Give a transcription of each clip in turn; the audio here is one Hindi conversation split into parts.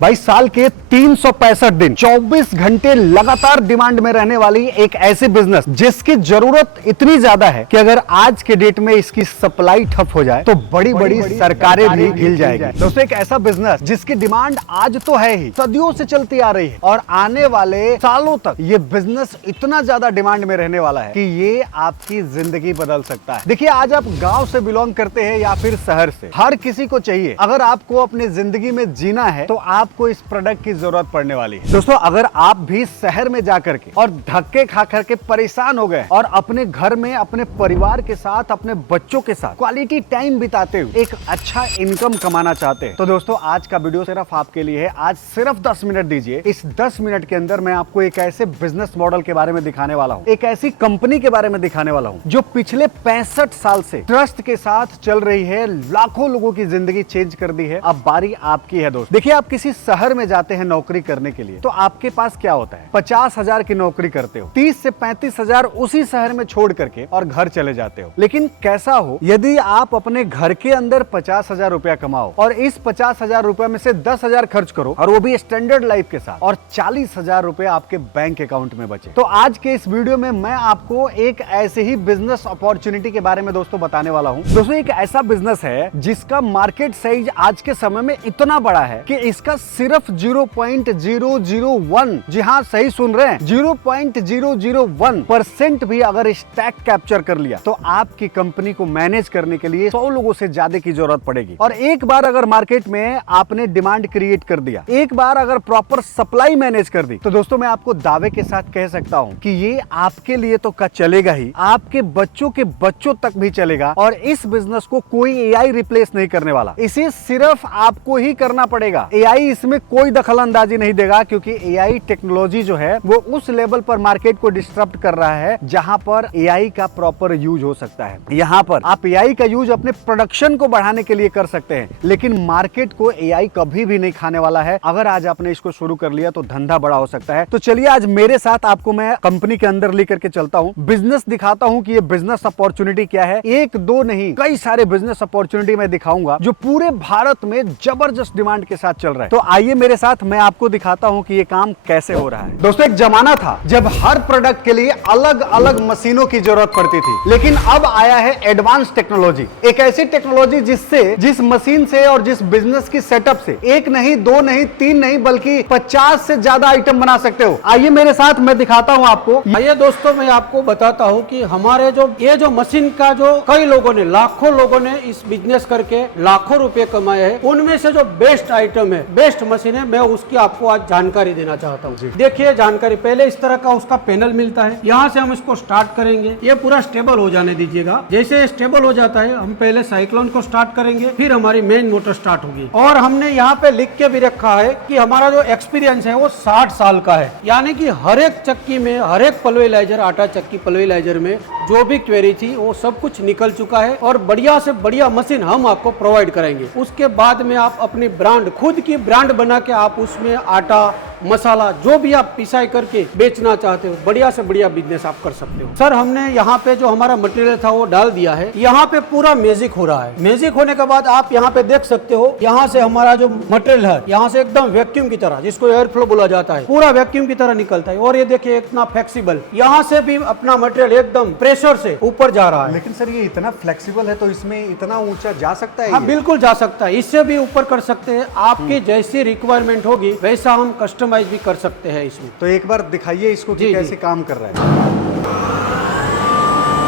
भाई साल के 365 दिन 24 घंटे लगातार डिमांड में रहने वाली एक ऐसी बिजनेस जिसकी जरूरत इतनी ज्यादा है कि अगर आज के डेट में इसकी सप्लाई ठप हो जाए तो बड़ी बड़ी सरकारें भी हिल जाएगी। दोस्तों एक ऐसा बिजनेस जिसकी डिमांड आज तो है ही, सदियों से चलती आ रही है और आने वाले सालों तक ये बिजनेस इतना ज्यादा डिमांड में रहने वाला है कि ये आपकी जिंदगी बदल सकता है। देखिए आज आप गांव से बिलोंग करते हैं या फिर शहर से, हर किसी को चाहिए अगर आपको अपनी जिंदगी में जीना है तो आपको इस प्रोडक्ट की जरूरत पड़ने वाली है। दोस्तों अगर आप भी शहर में जाकर के और धक्के खा करके परेशान हो गए और अपने घर में अपने परिवार के साथ अपने बच्चों के साथ क्वालिटी टाइम बिताते हुए एक अच्छा इनकम कमाना चाहते हैं तो दोस्तों आज का वीडियो सिर्फ आपके लिए है। आज सिर्फ 10 मिनट दीजिए। इस 10 मिनट के अंदर मैं आपको एक ऐसे बिजनेस मॉडल के बारे में दिखाने वाला हूँ, एक ऐसी कंपनी के बारे में दिखाने वाला हूँ जो पिछले 65 साल से ट्रस्ट के साथ चल रही है, लाखों लोगों की जिंदगी चेंज कर दी है। अब बारी आपकी है दोस्त। देखिए आप किसी शहर में जाते हैं नौकरी करने के लिए तो आपके पास क्या होता है, 50,000 की नौकरी करते हो, 30 से 35,000 उसी शहर में छोड़ करके और घर चले जाते हो। लेकिन कैसा हो यदि आप अपने घर के अंदर 50,000 रुपया कमाओ और इस 50,000 रुपए में से 10,000 खर्च करो और वो भी स्टैंडर्ड लाइफ के साथ और 40,000 रुपए आपके बैंक अकाउंट में बचे। तो आज के इस वीडियो में मैं आपको एक ऐसे ही बिजनेस अपॉर्चुनिटी के बारे में दोस्तों बताने वाला हूँ। दोस्तों एक ऐसा बिजनेस है जिसका मार्केट साइज आज के समय में इतना बड़ा है कि इसका सिर्फ 0.001, जी हाँ सही सुन रहे हैं, 0.001% भी अगर स्टैक कैप्चर कर लिया तो आपकी कंपनी को मैनेज करने के लिए 100 लोगों से ज्यादा की जरूरत पड़ेगी। और एक बार अगर मार्केट में आपने डिमांड क्रिएट कर दिया, एक बार अगर प्रॉपर सप्लाई मैनेज कर दी तो दोस्तों मैं आपको दावे के साथ कह सकता हूं कि ये आपके लिए तो चलेगा ही, आपके बच्चों के बच्चों तक भी चलेगा। और इस बिजनेस को कोई एआई रिप्लेस नहीं करने वाला, इसे सिर्फ आपको ही करना पड़ेगा। एआई इसमें कोई दखल अंदाजी नहीं देगा क्योंकि एआई टेक्नोलॉजी जो है वो उस लेवल पर मार्केट को डिस्टर्ब कर रहा है जहां पर एआई का प्रॉपर यूज हो सकता है। यहां पर आप एआई का यूज अपने प्रोडक्शन को बढ़ाने के लिए कर सकते हैं, लेकिन मार्केट को एआई कभी भी नहीं खाने वाला है। अगर आज आपने इसको शुरू कर लिया तो धंधा बड़ा हो सकता है। तो चलिए आज मेरे साथ आपको मैं कंपनी के अंदर लेकर के चलता हूं, बिजनेस दिखाता हूं कि ये बिजनेस अपॉर्चुनिटी क्या है। एक दो नहीं कई सारे बिजनेस अपॉर्चुनिटी मैं दिखाऊंगा जो पूरे भारत में जबरदस्त डिमांड के साथ चल रहा है। तो आइए मेरे साथ मैं आपको दिखाता हूं कि ये काम कैसे हो रहा है। दोस्तों एक जमाना था जब हर प्रोडक्ट के लिए अलग अलग मशीनों की जरूरत पड़ती थी, लेकिन अब आया है एडवांस टेक्नोलॉजी। एक ऐसी टेक्नोलॉजी जिस मशीन से और जिस बिजनेस की सेटअप से एक नहीं, दो नहीं, तीन नहीं बल्कि 50 से ज्यादा आइटम बना सकते हो। आइए मेरे साथ मैं दिखाता हूं आपको। आइए दोस्तों मैं आपको बताता हूं कि हमारे जो मशीन का जो कई लोगों ने, लाखों लोगों ने इस बिजनेस करके लाखों रुपए कमाए हैं, उनमें से जो बेस्ट आइटम है, बेस्ट मशीन है, मैं उसकी आपको आज जानकारी देना चाहता हूँ। देखिए जानकारी, पहले इस तरह का उसका पैनल मिलता है, यहाँ से हम इसको स्टार्ट करेंगे। ये पूरा स्टेबल हो जाने दीजिएगा। जैसे स्टेबल हो जाता है हम पहले साइक्लोन को स्टार्ट करेंगे, फिर हमारी मेन मोटर स्टार्ट होगी। और हमने यहाँ पे लिख के भी रखा है कि हमारा जो एक्सपीरियंस है वो 60 साल का है, यानी कि हर एक चक्की में, हर एक पल्वेलाइजर, आटा चक्की पल्वेलाइजर में जो भी क्वेरी थी वो सब कुछ निकल चुका है और बढ़िया से बढ़िया मशीन हम आपको प्रोवाइड करेंगे। उसके बाद में आप अपनी ब्रांड, खुद की ब्रांड बना के आप उसमें आटा, मसाला जो भी आप पिसाई करके बेचना चाहते हो, बढ़िया से बढ़िया बिजनेस आप कर सकते हो। सर हमने यहाँ पे जो हमारा मटेरियल था वो डाल दिया है। यहाँ पे पूरा मैजिक हो रहा है। मैजिक होने के बाद आप यहाँ पे देख सकते हो, यहाँ से हमारा जो मटेरियल है यहाँ से एकदम वैक्यूम की तरह, जिसको एयर फ्लो बोला जाता है, पूरा वैक्यूम की तरह निकलता है। और ये देखिए इतना फ्लेक्सिबल, यहाँ से भी अपना मटेरियल एकदम प्रेशर से ऊपर जा रहा है। लेकिन सर ये इतना फ्लेक्सिबल है तो इसमें इतना ऊंचा जा सकता है? हाँ बिल्कुल जा सकता है, इससे भी ऊपर कर सकते हैं। आपकी जैसी रिक्वायरमेंट होगी वैसा हम कस्टमाइज भी कर सकते हैं इसमें। तो एक बार दिखाइए इसको कि कैसे काम कर रहा है।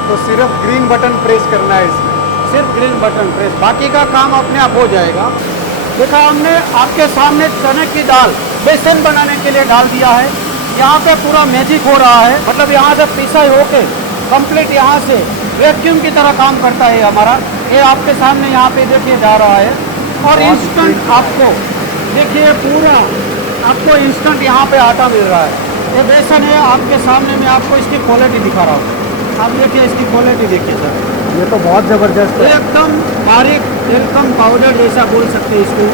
तो सिर्फ ग्रीन बटन प्रेस करना है इसमें, सिर्फ ग्रीन बटन प्रेस, बाकी का काम अपने आप हो जाएगा। देखा हमने आपके सामने चने की दाल बेसन बनाने के लिए डाल दिया है। यहाँ पे पूरा मैजिक हो रहा है, मतलब यहाँ से पिसाई होके कंप्लीट यहाँ से वैक्यूम की तरह काम करता है हमारा। ये आपके सामने यहाँ पे देखिए जा रहा है और इंस्टेंट आपको देखिए पूरा आपको इंस्टेंट यहाँ पे आटा मिल रहा है। ये बेसन है आपके सामने, मैं आपको इसकी क्वालिटी दिखा रहा हूँ। आप देखिए इसकी क्वालिटी देखिए सर, ये तो बहुत जबरदस्त है, एकदम बारीक, एकदम पाउडर जैसा बोल सकते हैं इसको,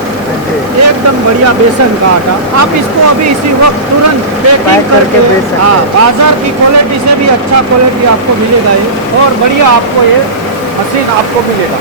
एकदम बढ़िया बेसन का आटा। आप इसको अभी इसी वक्त तुरंत पैकिंग करके बेच सकते हैं। हाँ, बाजार की क्वालिटी से भी अच्छा क्वालिटी आपको मिलेगा ये, और बढ़िया आपको ये मशीन आपको मिलेगा।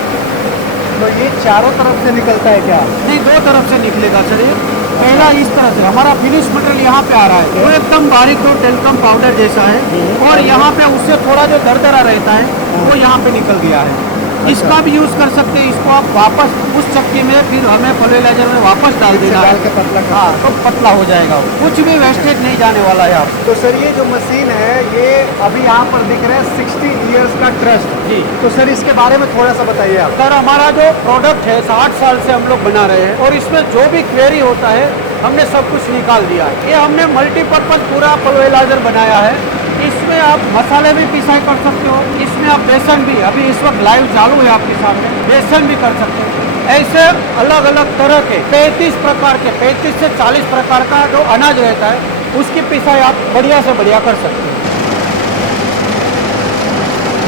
तो ये चारों तरफ से निकलता है क्या? नहीं, दो तरफ से निकलेगा सर ये। पहला इस तरह से हमारा फिनिश मटेरियल यहाँ पे आ रहा है, वो एकदम बारीक जो टेल्कम पाउडर जैसा है, और यहाँ पे उससे थोड़ा जो दरदरा रहता है वो यहाँ पे निकल गया है। इसका भी यूज कर सकते हैं, इसको आप वापस उस चक्की में फिर हमें पल्वेराइजर में वापस डाल देना है, के पतला हाँ तो पतला हो जाएगा, कुछ भी वेस्टेज नहीं जाने वाला है आप। तो सर ये जो मशीन है ये अभी यहाँ पर दिख रहा है 60 इयर्स का ट्रस्ट जी। तो सर इसके बारे में थोड़ा सा बताइए आप। सर हमारा जो प्रोडक्ट है 60 साल से हम लोग बना रहे हैं, और इसमें जो भी क्वेरी होता है हमने सब कुछ निकाल दिया है। ये हमने मल्टीपर्पज पूरा पल्वेराइजर बनाया है, इसमें आप मसाले भी पिसाई कर सकते हो, इसमें आप बेसन भी, अभी इस वक्त लाइव चालू है आपके सामने, बेसन भी कर सकते हो। ऐसे अलग अलग तरह के 35 प्रकार के 35 से 40 प्रकार का जो अनाज रहता है उसकी पिसाई आप बढ़िया से बढ़िया कर सकते हो।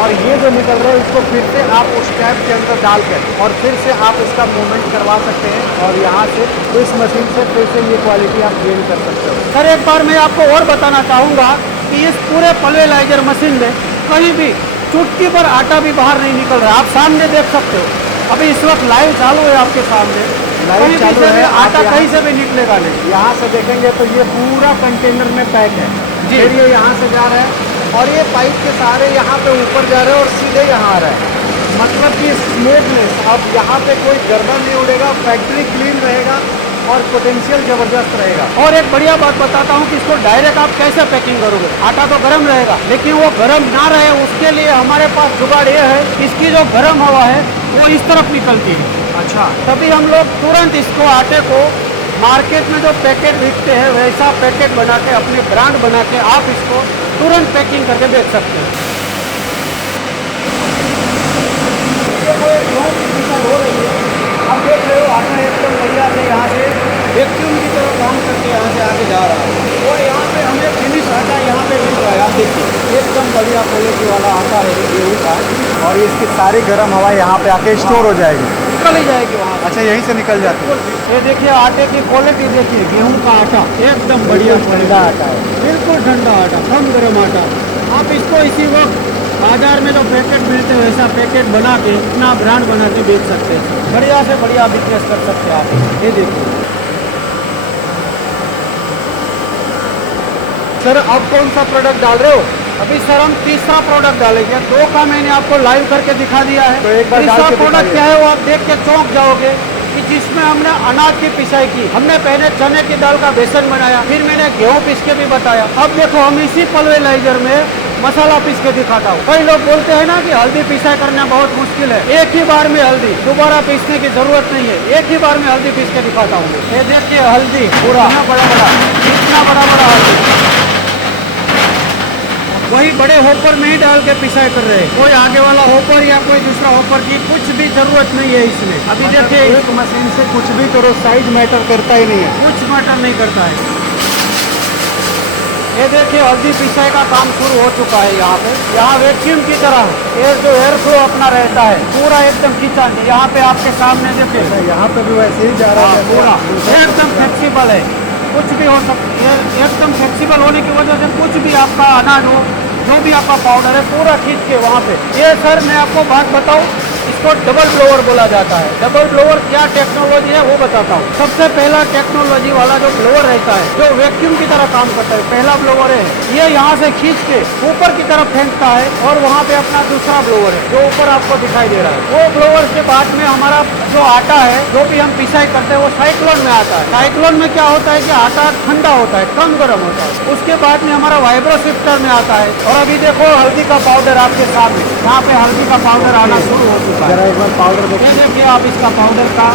और ये जो निकल रहा है इसको फिर से आप उस टैप के अंदर डाल कर और फिर से आप इसका मूवमेंट करवा सकते हैं, और यहाँ से इस मशीन से फिर से ये क्वालिटी आप गेन कर सकते हो। सर एक बार मैं आपको और बताना चाहूँगा कि इस पूरे पल्वेराइजर मशीन में कहीं भी चुटकी पर आटा भी बाहर नहीं निकल रहा, आप सामने देख सकते हो। अभी इस वक्त लाइव चालू है आपके सामने, लाइव चालू है, आटा कहीं से भी निकलेगा नहीं। यहाँ से देखेंगे तो ये पूरा कंटेनर में पैक है, फिर ये यहाँ से जा रहा है और ये पाइप के सहारे यहाँ पे ऊपर जा रहे हैं और सीधे यहाँ आ रहा है। मतलब कि स्मूथनेस, अब यहाँ पे कोई गड़बड़ नहीं उड़ेगा, फैक्ट्री क्लीन रहेगा और पोटेंशियल जबरदस्त रहेगा। और एक बढ़िया बात बताता हूँ कि इसको डायरेक्ट आप कैसे पैकिंग करोगे। आटा तो गर्म रहेगा, लेकिन वो गर्म ना रहे उसके लिए हमारे पास जुगाड़ ये है, इसकी जो गर्म हवा है वो इस तरफ निकलती है। अच्छा, तभी हम लोग तुरंत इसको आटे को मार्केट में जो पैकेट बिकते हैं वैसा पैकेट बना के अपने ब्रांड बना के आप इसको तुरंत पैकिंग करके बेच सकते हैं। हो रही है, आप देख रहे हो आटा एकदम बढ़िया से यहाँ से वैक्यूम की तरह काम करके यहाँ से आगे जा रहा है, और यहाँ पे हमें फिनिश आटा यहाँ पे मिल रहा है। आप देखिए एकदम बढ़िया क्वालिटी वाला आटा है गेहूँ का, और ये इसकी सारी गर्म हवा यहाँ पे आके स्टोर हो जाएगी, निकल ही जाएगी वहाँ से। अच्छा यहीं से निकल जाती है। ये देखिए आटे की क्वालिटी देखिए, गेहूं का आटा एकदम बढ़िया ठंडा आटा है, बिल्कुल ठंडा आटा, कम गर्म आटा। आप इसको इसी वक्त बाजार में जो पैकेट मिलते हैं वैसा पैकेट बना के अपना ब्रांड बना के बेच सकते हैं, बढ़िया से बढ़िया बिजनेस कर सकते हैं आप। ये देखिए सर अब कौन सा प्रोडक्ट डाल रहे हो? अभी सर हम तीसरा प्रोडक्ट डालेंगे, 2 का मैंने आपको लाइव करके दिखा दिया है। तो एक बार डाल तीसरा के प्रोडक्ट दिखाइए। क्या है वो आप देख के चौंक जाओगे कि जिसमें हमने अनाज की पिसाई की। हमने पहले चने की दाल का बेसन बनाया, फिर मैंने गेहूं पीस के भी बताया। अब देखो हम इसी पल्वेराइजर में मसाला पीस के दिखाता हूँ। कई लोग बोलते हैं ना कि हल्दी पिसाई करना बहुत मुश्किल है, एक ही बार में हल्दी, दोबारा पीसने की जरूरत नहीं है, एक ही बार में हल्दी पीस के दिखाता हूँ। ये देखिए हल्दी पूरा इतना बड़ा बड़ा हल्दी, वही बड़े होपर में ही डाल के पिसाई कर रहे हैं। कोई आगे वाला होपर या कोई दूसरा होपर की कुछ भी जरूरत नहीं है इसमें। अभी देखिए एक मशीन से कुछ भी करो, साइज मैटर करता ही नहीं है, कुछ मैटर नहीं करता है। ये देखिए हल्दी पिसाई का काम शुरू हो चुका है। यहाँ पे यहाँ वैक्यूम की तरह एयर फ्लो अपना रहता है, पूरा एकदम खींचा। यहाँ पे आपके सामने देखिए यहाँ पे भी वैसे ही जा रहा है, पूरा एकदम फ्लेक्सिबल है, कुछ भी हो सकता है। एकदम फ्लेक्सिबल होने की वजह से कुछ भी आपका अनाज हो, जो भी आपका पाउडर है पूरा खींच के वहाँ पे। ये सर मैं आपको बात बताऊँ, इसको डबल ब्लोअर बोला जाता है। डबल ब्लोअर क्या टेक्नोलॉजी है वो बताता हूँ। सबसे पहला टेक्नोलॉजी वाला जो ब्लोअर रहता है, जो वैक्यूम की तरह काम करता है, पहला ब्लोअर है ये, यहाँ से खींच के ऊपर की तरफ फेंकता है, और वहाँ पे अपना दूसरा ब्लोअर है जो ऊपर आपको दिखाई दे रहा है। वो ब्लोअर के बाद में हमारा जो आटा है, जो भी हम पिसाई करते हैं, वो साइक्लोन में आता है। साइक्लोन में क्या होता है कि आटा ठंडा होता है, कम गर्म होता है। उसके बाद में हमारा वाइब्रो शिफ्टर में आता है। और अभी देखो हल्दी का पाउडर आपके सामने, यहाँ पे हल्दी का पाउडर आना शुरू हो चुका है। जरा एक बार पाउडर ये देखिए आप इसका पाउडर का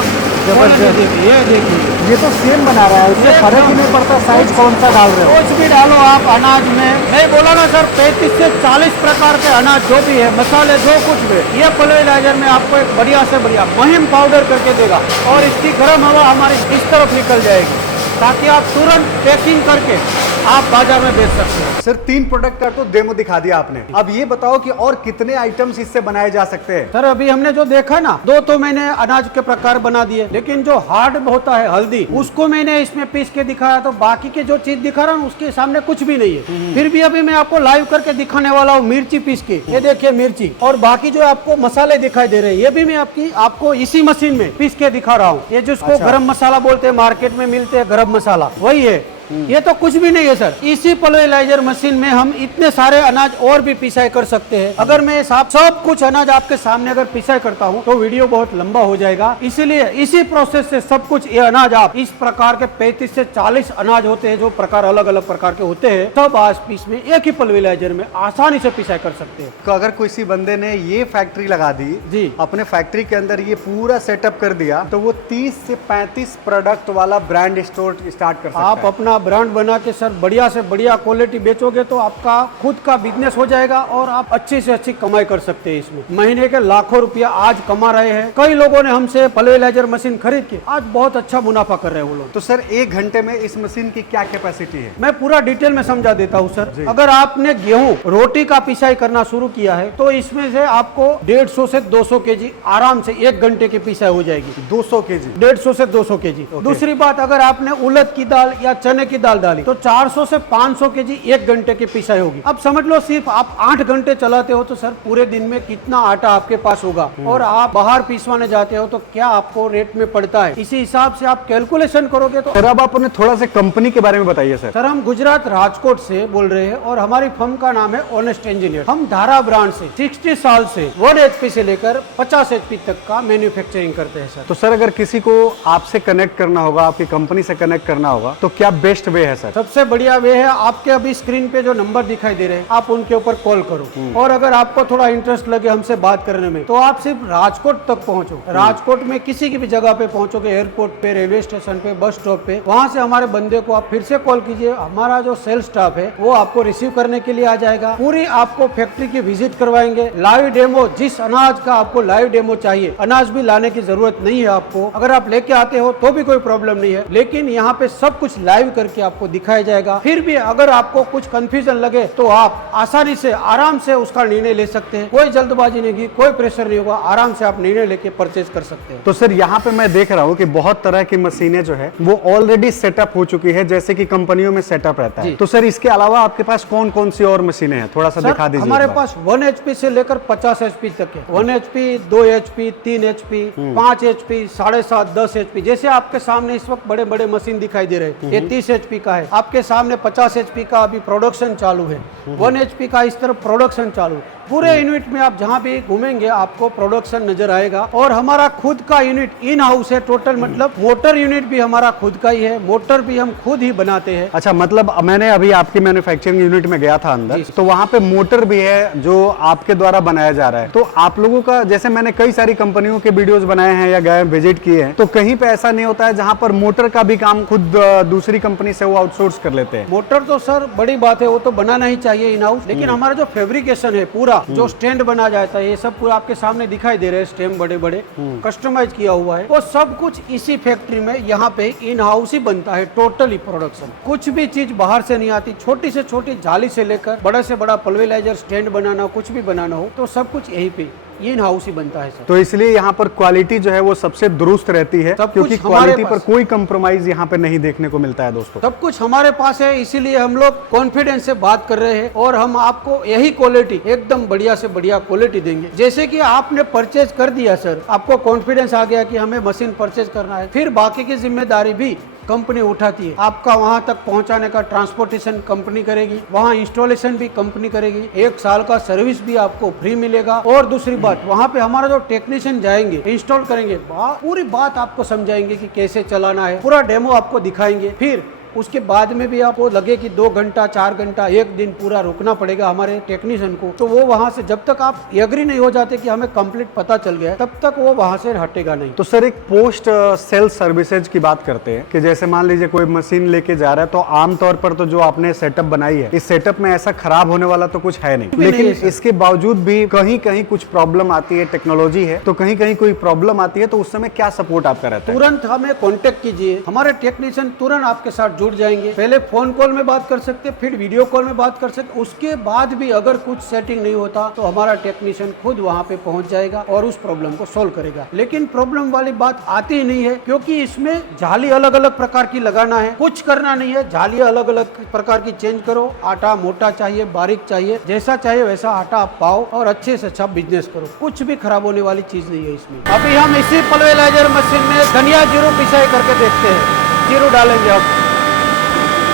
जबरदस्त। देखिए, ये देखिए ये तो सेम बना रहा है, उससे फर्क ही नहीं पड़ता साइज कौन सा डाल रहे हो। कुछ भी डालो आप अनाज में, नहीं बोला ना सर, 35 से 40 प्रकार के अनाज जो भी है, मसाले जो कुछ भी, ये पल्वेराइजर में आपको एक बढ़िया से बढ़िया मुहिम पाउडर करके देगा। और इसकी गर्म हवा हमारी इस तरफ निकल जाएगी, ताकि आप तुरंत पैकिंग करके आप बाजार में बेच सकते हैं। सर 3 प्रोडक्ट का तो डेमो दिखा दिया आपने, अब ये बताओ कि और कितने आइटम्स इससे बनाए जा सकते हैं? सर अभी हमने जो देखा ना, 2 तो मैंने अनाज के प्रकार बना दिए, लेकिन जो हार्ड होता है हल्दी, उसको मैंने इसमें पीस के दिखाया। तो बाकी के जो चीज दिखा रहा हूँ उसके सामने कुछ भी नहीं है। फिर भी अभी मैं आपको लाइव करके दिखाने वाला हूँ मिर्ची पीस के। ये देखिए मिर्ची, और बाकी जो आपको मसाले दिखाई दे रहे हैं, ये भी मैं आपको इसी मशीन में पीस के दिखा रहा हूँ। ये जिसको अच्छा। गरम मसाला बोलते हैं, मार्केट में मिलते हैं गरम गरम मसाला वही है। ये तो कुछ भी नहीं है सर। इसी पल्वेराइजर मशीन में हम इतने सारे अनाज और भी पिसाई कर सकते हैं। अगर मैं सब कुछ अनाज आपके सामने अगर पिसाई करता हूँ तो वीडियो बहुत लंबा हो जाएगा, इसीलिए इसी प्रोसेस से सब कुछ ये अनाज आप इस प्रकार के 35 से 40 अनाज होते हैं जो प्रकार अलग अलग प्रकार के होते हैं, सब आज पीस में एक ही पल्वेराइजर में आसानी से पिसाई कर सकते हैं। तो अगर किसी बंदे ने ये फैक्ट्री लगा दी जी, अपने फैक्ट्री के अंदर ये पूरा सेटअप कर दिया तो वो 30 से 35 प्रोडक्ट वाला ब्रांड स्टोर स्टार्ट कर सकता है। आप अपना ब्रांड बना के सर बढ़िया से बढ़िया क्वालिटी बेचोगे तो आपका खुद का बिजनेस हो जाएगा और आप अच्छी से अच्छी कमाई कर सकते हैं। इसमें महीने के लाखों रुपया आज कमा रहे हैं। कई लोगों ने हमसे पल्वेराइजर मशीन खरीद के आज बहुत अच्छा मुनाफा कर रहे हैं वो लोग। तो सर 1 घंटे में इस मशीन की क्या कैपेसिटी है? मैं पूरा डिटेल में समझा देता हूँ सर। अगर आपने गेहूं रोटी का पिसाई करना शुरू किया है तो इसमें से आपको 150 से 200 केजी आराम से 1 घंटे की पिसाई हो जाएगी। 200 केजी? 150 से 200 केजी। दूसरी बात, अगर आपने उड़द की दाल या चने की दाल डाली तो 400 से 500 केजी 1 घंटे की पिसाई होगी। अब समझ लो सिर्फ आप 8 घंटे चलाते हो तो सर पूरे दिन में कितना आटा आपके पास होगा, और आप बाहर पिसवाने जाते हो तो क्या आपको रेट में पड़ता है, इसी हिसाब से आप कैलकुलेशन करोगे तो। सर अब आप अपने थोड़ा सा कंपनी के बारे में बताइए सर। सर हम गुजरात राजकोट से बोल रहे हैं और हमारी फर्म का नाम है ऑनेस्ट इंजीनियर। हम धारा ब्रांड से 60 साल से 1 HP से लेकर 50 HP तक का मैन्युफैक्चरिंग करते हैं सर। तो सर अगर किसी को आपसे कनेक्ट करना होगा, आपकी कंपनी से कनेक्ट करना होगा तो क्या बेस्ट वे है सर? सबसे बढ़िया वे है आपके अभी स्क्रीन पे जो नंबर दिखाई दे रहे हैं आप उनके ऊपर कॉल करो, और अगर आपको थोड़ा इंटरेस्ट लगे हमसे बात करने में तो आप सिर्फ राजकोट तक पहुंचो। राजकोट में किसी की भी जगह पे पहुंचोगे, एयरपोर्ट पे, रेलवे स्टेशन पे, बस स्टॉप पे, वहां से हमारे बंदे को आप फिर से कॉल कीजिए। हमारा जो सेल्स स्टाफ है वो आपको रिसीव करने के लिए आ जाएगा। पूरी आपको फैक्ट्री की विजिट करवाएंगे, लाइव डेमो, जिस अनाज का आपको लाइव डेमो चाहिए, अनाज भी लाने की जरूरत नहीं है आपको। अगर आप लेके आते हो तो भी कोई प्रॉब्लम नहीं है, लेकिन यहाँ पे सब कुछ लाइव करके आपको दिखाया जाएगा। फिर भी अगर आपको कुछ कंफ्यूजन लगे तो आप आसानी से आराम से उसका निर्णय ले सकते हैं। कोई जल्दबाजी नहीं की, कोई प्रेशर नहीं होगा, आराम से आप निर्णय लेके परचेज कर सकते हैं। तो सर यहाँ पे मैं देख रहा हूँ कि बहुत तरह की मशीनें जो है वो ऑलरेडी सेटअप हो चुकी है, जैसे कि कंपनियों में सेटअप रहता है। तो सर इसके अलावा आपके पास कौन कौन सी और मशीनें हैं, थोड़ा सा दिखा दीजिए। हमारे पास 1 HP से लेकर 50 HP तक है। 1 HP, 2 HP, 3 HP, 5 HP, 7.5, 10 HP। जैसे आपके सामने इस वक्त बड़े बड़े मशीन दिखाई दे रहे हैं, ये 30 HP का है। आपके सामने 50 HP का अभी प्रोडक्शन चालू है, 1 HP का इस तरफ प्रोडक्शन चालू। पूरे यूनिट में आप जहाँ भी घूमेंगे आपको प्रोडक्शन नजर आएगा। और हमारा खुद का यूनिट इन हाउस है टोटल, मतलब मोटर यूनिट भी हमारा खुद का ही है, मोटर भी हम खुद ही बनाते हैं। अच्छा, मतलब मैंने अभी आपकी मैन्युफैक्चरिंग यूनिट में गया था अंदर, तो वहाँ पे मोटर भी है जो आपके द्वारा बनाया जा रहा है। तो आप लोगों का, जैसे मैंने कई सारी कंपनियों के वीडियोस बनाए हैं या गए विजिट किए हैं, तो कहीं पे ऐसा नहीं होता है जहाँ पर मोटर का भी काम खुद दूसरी कंपनी से वो आउटसोर्स कर लेते हैं। मोटर तो सर बड़ी बात है, वो तो बनाना ही चाहिए इन हाउस, लेकिन हमारा जो फैब्रिकेशन है पूरा, जो स्टैंड बना जाता है, ये सब पूरा आपके सामने दिखाई दे रहे हैं, स्टैंड बड़े बड़े कस्टमाइज किया हुआ है, वो सब कुछ इसी फैक्ट्री में यहाँ पे इन हाउस ही बनता है। टोटली प्रोडक्शन, कुछ भी चीज बाहर से नहीं आती। छोटी से छोटी जाली से लेकर बड़े से बड़ा पल्वेराइजर स्टैंड बनाना, कुछ भी बनाना हो तो सब कुछ यहीं पे इन हाउस ही बनता है सर। तो इसलिए यहाँ पर क्वालिटी जो है वो सबसे दुरुस्त रहती है, क्योंकि क्वालिटी पर कोई कंप्रोमाइज यहाँ पे नहीं देखने को मिलता है दोस्तों। सब कुछ हमारे पास है, इसीलिए हम लोग कॉन्फिडेंस से बात कर रहे हैं और हम आपको यही क्वालिटी, एकदम बढ़िया से बढ़िया क्वालिटी देंगे। जैसे कि आपने परचेज कर दिया सर, आपको कॉन्फिडेंस आ गया कि हमें मशीन परचेज करना है, फिर बाकी की जिम्मेदारी भी कंपनी उठाती है। आपका वहां तक पहुंचाने का ट्रांसपोर्टेशन कंपनी करेगी, वहां इंस्टॉलेशन भी कंपनी करेगी, 1 साल का सर्विस भी आपको फ्री मिलेगा। और दूसरी बात, वहां पे हमारा जो टेक्नीशियन जाएंगे, इंस्टॉल करेंगे, पूरी बात आपको समझाएंगे कि कैसे चलाना है, पूरा डेमो आपको दिखाएंगे। फिर उसके बाद में भी आपको लगे कि 2 घंटा 4 घंटा 1 दिन पूरा रुकना पड़ेगा हमारे टेक्नीशियन को, तो वो वहां से जब तक आप एग्री नहीं हो जाते कि हमें कंप्लीट पता चल गया, तब तक वो वहां से हटेगा नहीं। तो सर एक पोस्ट सेल सर्विसेज की बात करते हैं कि जैसे मान लीजिए कोई मशीन लेके जा रहा है, तो आमतौर पर तो जो आपने सेटअप बनाई है, इस सेटअप में ऐसा खराब होने वाला तो कुछ है नहीं, लेकिन इसके बावजूद भी कहीं कहीं कुछ प्रॉब्लम आती है, टेक्नोलॉजी है तो कहीं कहीं कोई प्रॉब्लम आती है, तो उस समय क्या सपोर्ट आपका रहता है? तुरंत हमें कॉन्टेक्ट कीजिए, हमारे टेक्नीशियन तुरंत आपके साथ जुड़ जाएंगे। पहले फोन कॉल में बात कर सकते, फिर वीडियो कॉल में बात कर सकते, उसके बाद भी अगर कुछ सेटिंग नहीं होता तो हमारा टेक्नीशियन खुद वहां पे पहुंच जाएगा और उस प्रॉब्लम को सोल्व करेगा। लेकिन प्रॉब्लम वाली बात आती ही नहीं है, क्योंकि इसमें जाली अलग अलग प्रकार की लगाना है, कुछ करना नहीं है, जाली अलग अलग प्रकार की चेंज करो। आटा मोटा चाहिए, बारीक चाहिए, जैसा चाहिए वैसा आटा आप पाओ और अच्छे से अच्छा बिजनेस करो। कुछ भी खराब होने वाली चीज नहीं है इसमें। अभी हम इसी पल्वेराइजर मशीन में धनिया जीरो पिसाई करके देखते हैं, जीरो डालेंगे अब।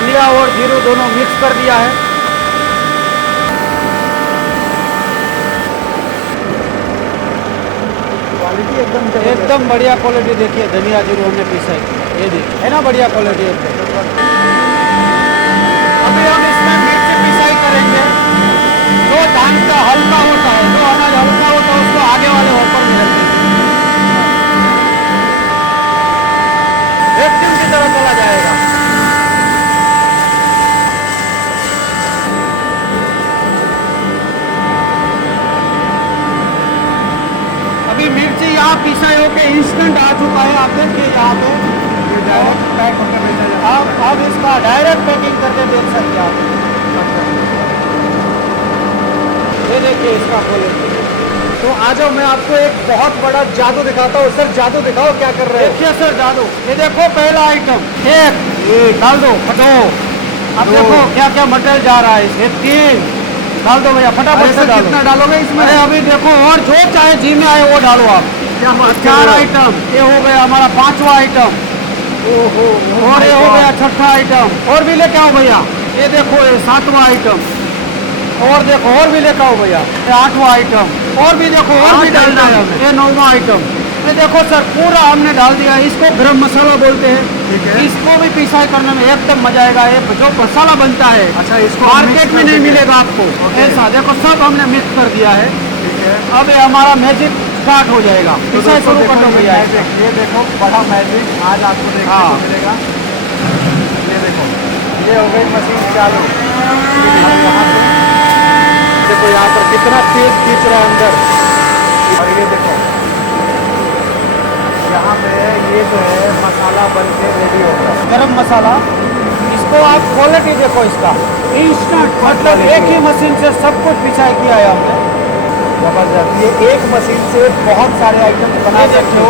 लिया और जीरो दोनों मिक्स कर दिया है। क्वालिटी एकदम बढ़िया क्वालिटी। देखिए धनिया जीरो हमने पीसा है, ये देखिए है ना बढ़िया क्वालिटी एकदम। अभी हम इसमें मिर्ची पिसाई करेंगे। जो धान का हल्का होता है, जो अनाज हल्का होता है उसको आगे वाले होपर में रखेंगे, वैक्यूम की तरह चला जाएगा। अभी मिर्ची यहाँ पिसाई होके इंस्टेंट आ चुका है, आप देखिए यहाँ पे आप इसका डायरेक्ट पैकिंग करके देख सकते हैं आप। ये देखिए इसका क्वालिटी। तो आ जाओ, मैं आपको एक बहुत बड़ा जादू दिखाता हूँ। सर जादू दिखाओ, क्या कर रहे हो? देखिए सर जादू, ये देखो पहला आइटम एक डाल दो, दो। अब देखो क्या क्या मटेरियल जा रहा है इसमें। तीन डाल दो भैया, फटाफट से डालो। कितना डालोगे इसमें? अरे अभी देखो, और जो चाहे जी में आए वो डालो आप। क्या बात कर चार रहे हो? आइटम, ये हो गया हमारा पांचवा आइटम, ओहो, और ये हो गया छठा आइटम। और भी लेके आओ भैया, ये देखो ये सातवां आइटम। और देखो और भी लेकर आओ भैया, ये आठवां आइटम। और भी देखो और भी डालना है हमें, ये नौवां आइटम। ये देखो सर पूरा हमने डाल दिया। इसको गरम मसाला बोलते हैं। ठीक है। इसको भी पिसाई करने में एकदम मजा आएगा। ये जो मसाला बनता है, अच्छा, इसको मार्केट mix में कर नहीं देंगे। मिलेगा आपको ऐसा। देखो सब हमने मिक्स कर दिया है। ठीक है। अब ये हमारा मैजिक स्टार्ट हो जाएगा। तो पिसाई दोस्तों शुरू कर देखो, दो भैया। ये देखो बड़ा मैजिक आज आपको देखने हाँ। को मिलेगा। ये देखो, ये हो गई मशीन चालू। अब यहाँ पे देखो, यहाँ पर कितना तेज खींच रहा है अंदर। और ये देखो यहाँ पे ये जो है मसाला बन के रेडी हो गया। गरम मसाला, इसको आप क्वालिटी देखो इसका, इंस्टेंट। मतलब एक ही मशीन से सब कुछ पिसाई किया है हमने। जबरदस्त। ये एक मशीन से बहुत सारे आइटम बना सकते हो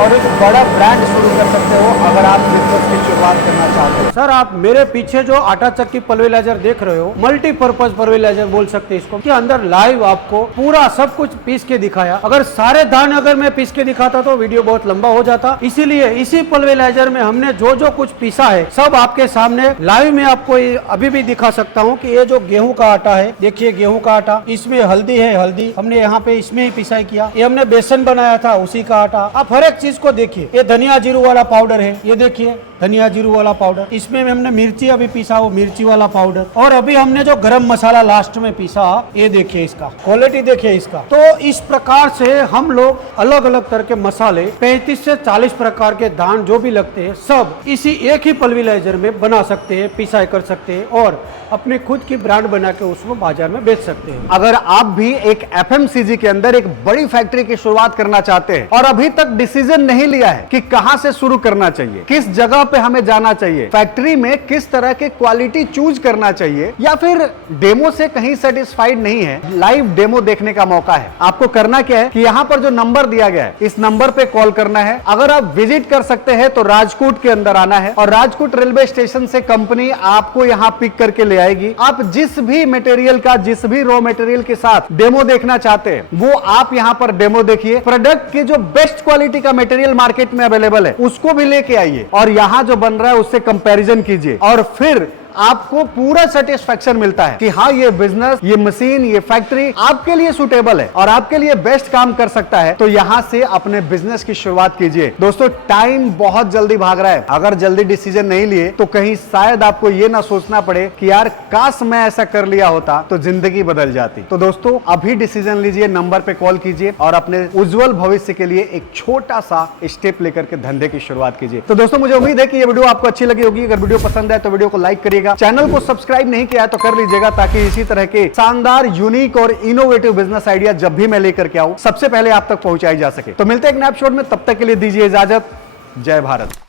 और एक बड़ा ब्रांड शुरू कर सकते हो अगर आप बिजनेस की शुरुआत करना चाहते हो। सर आप मेरे पीछे जो आटा चक्की पल्वेराइजर देख रहे हो, मल्टीपर्पज पल्वेराइजर बोल सकते हैं इसको, के अंदर लाइव आपको पूरा सब कुछ पीस के दिखाया। अगर सारे धान अगर मैं पीस के दिखाता तो वीडियो बहुत लंबा हो जाता। इसीलिए इसी पल्वेराइजर में हमने जो जो कुछ पीसा है सब आपके सामने लाइव में आपको अभी भी दिखा सकता हूँ। कि ये जो गेहूं का आटा है, देखिए गेहूं का आटा, इसमें हल्दी है, हल्दी हमने यहाँ पे इसमें ही पिसाई किया। ये हमने बेसन बनाया था, उसी का आटा। आप हर एक चीज को देखिए। ये धनिया जीरू वाला पाउडर है, ये देखिए धनिया जीरू वाला पाउडर। इसमें हमने मिर्ची अभी पीसा, वो मिर्ची वाला पाउडर। और अभी हमने जो गरम मसाला लास्ट में पीसा, ये देखिए इसका क्वालिटी, देखिए इसका। तो इस प्रकार से हम लोग अलग अलग तरह के मसाले 35 से 40 प्रकार के दान जो भी लगते हैं सब इसी एक ही पल्वेराइजर में बना सकते हैं, पिसाई कर सकते हैं और अपनी खुद की ब्रांड बना के उसको बाजार में बेच सकते हैं। अगर आप भी एक एफएमसीजी के अंदर एक बड़ी फैक्ट्री की शुरुआत करना चाहते हैं और अभी तक डिसीजन नहीं लिया है कि कहां से शुरू करना चाहिए, किस जगह पे हमें जाना चाहिए, फैक्ट्री में किस तरह के क्वालिटी चूज करना चाहिए, या फिर डेमो से कहीं सेटिस्फाइड नहीं है, लाइव डेमो देखने का मौका है। आपको करना क्या है कि यहाँ पर जो नंबर दिया गया है इस नंबर पे कॉल करना है। अगर आप विजिट कर सकते हैं तो राजकोट के अंदर आना है और राजकोट रेलवे स्टेशन से कंपनी आपको यहाँ पिक करके ले आएगी। आप जिस भी मटेरियल का, जिस भी रॉ मटेरियल के साथ डेमो देखना चाहते हैं वो आप यहाँ पर डेमो देखिए। प्रोडक्ट के जो बेस्ट क्वालिटी का मटेरियल मार्केट में अवेलेबल है उसको भी लेके आइए और यहाँ जो बन रहा है उससे कंपैरिजन कीजिए और फिर आपको पूरा सेटिस्फैक्शन मिलता है कि हाँ ये बिजनेस, ये मशीन, ये फैक्ट्री आपके लिए सुटेबल है और आपके लिए बेस्ट काम कर सकता है। तो यहाँ से अपने बिजनेस की शुरुआत कीजिए। दोस्तों टाइम बहुत जल्दी भाग रहा है, अगर जल्दी डिसीजन नहीं लिए तो कहीं शायद आपको ये ना सोचना पड़े कि यार काश मैं ऐसा कर लिया होता तो जिंदगी बदल जाती। तो दोस्तों अभी डिसीजन लीजिए, नंबर पे कॉल कीजिए और अपने उज्जवल भविष्य के लिए एक छोटा सा स्टेप लेकर के धंधे की शुरुआत कीजिए। तो दोस्तों मुझे उम्मीद है कि ये वीडियो आपको अच्छी लगी होगी। अगर वीडियो पसंद है तो वीडियो को लाइक करिएगा, चैनल को सब्सक्राइब नहीं किया है तो कर लीजिएगा ताकि इसी तरह के शानदार, यूनिक और इनोवेटिव बिजनेस आइडिया जब भी मैं लेकर के आऊं सबसे पहले आप तक पहुंचाई जा सके। तो मिलते हैं एक नए एपिसोड में, तब तक के लिए दीजिए इजाजत। जय भारत।